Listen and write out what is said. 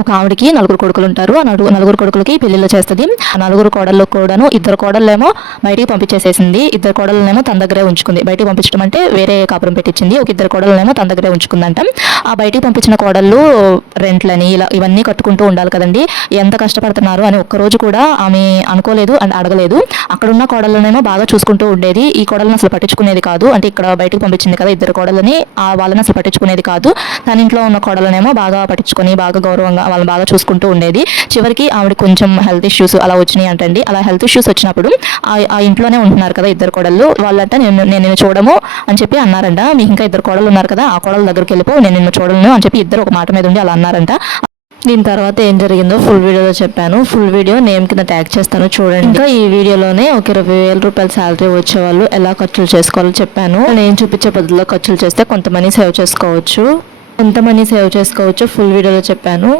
ఒక ఆవిడకి నలుగురు కొడుకులు ఉంటారు. ఆ నలుగురు నలుగురు కొడుకులకి పెళ్ళిళ్ళు చేస్తుంది. ఆ నలుగురు కోడళ్ళు కూడాను ఇద్దరు కోడళ్ళేమో బయటికి పంపించేసేసింది. ఇద్దరు కోడళ్ళనేమో తన దగ్గరే ఉంచుకుంది. బయటికి పంపించడం అంటే వేరే కాపురం పెట్టించింది. ఒక ఇద్దరు కోడళ్ళనేమో తన దగ్గరే ఉంచుకుందంట. ఆ బయటికి పంపించిన కోడళ్ళు రెంట్లని ఇలా ఇవన్నీ కట్టుకుంటూ ఉండాలి కదండి. ఎంత కష్టపడుతున్నారు అని ఒక్కరోజు కూడా ఆమె అనుకోలేదు అండ్ అడగలేదు. అక్కడున్న కోడళ్ళనేమో బాగా చూసుకుంటూ ఉండేది. ఈ కోడలను అసలు పట్టించుకునేది కాదు. అంటే ఇక్కడ బయటకు పంపించింది కదా ఇద్దరు కోడలని ఆ వాళ్ళని అసలు పట్టించుకునేది కాదు. తన ఇంట్లో ఉన్న కోడలనేమో బాగా పట్టించుకొని బాగా గౌరవంగా వాళ్ళని బాగా చూసుకుంటూ ఉండేది. చివరికి ఆవిడ కొంచెం హెల్త్ ఇష్యూస్ అలా వచ్చినాయి అంటండి. అలా హెల్త్ ఇష్యూస్ వచ్చినప్పుడు ఆ ఇంట్లోనే ఉంటున్నారు కదా ఇద్దరు కోడళ్ళు. వాళ్ళంట నేను నేను నిన్ను చూడము అని చెప్పి అన్నారంట. మీకు ఇంకా ఇద్దరు కోడలు ఉన్నారు కదా ఆ కోడల దగ్గరికి వెళ్ళిపో నేను నిన్ను చూడను అని చెప్పి ఇద్దరు ఒక మాట మీద ఉండి అలా అన్నారంట. దీని తర్వాత ఏం జరిగిందో ఫుల్ వీడియోలో చెప్పాను. ఫుల్ వీడియో నేమ్ కింద ట్యాగ్ చేస్తాను చూడండి. ఇంకా ఈ వీడియోలోనే ఒక ఇరవై వేల రూపాయల శాలరీ వచ్చే వాళ్ళు ఎలా ఖర్చులు చేసుకోవాలో చెప్పాను. నేను చూపించే పద్ధతిలో ఖర్చులు చేస్తే కొంత మనీ సేవ్ చేసుకోవచ్చు. ఎంత మనీ సేవ్ చేసుకోవచ్చు ఫుల్ వీడియోలో చెప్పాను.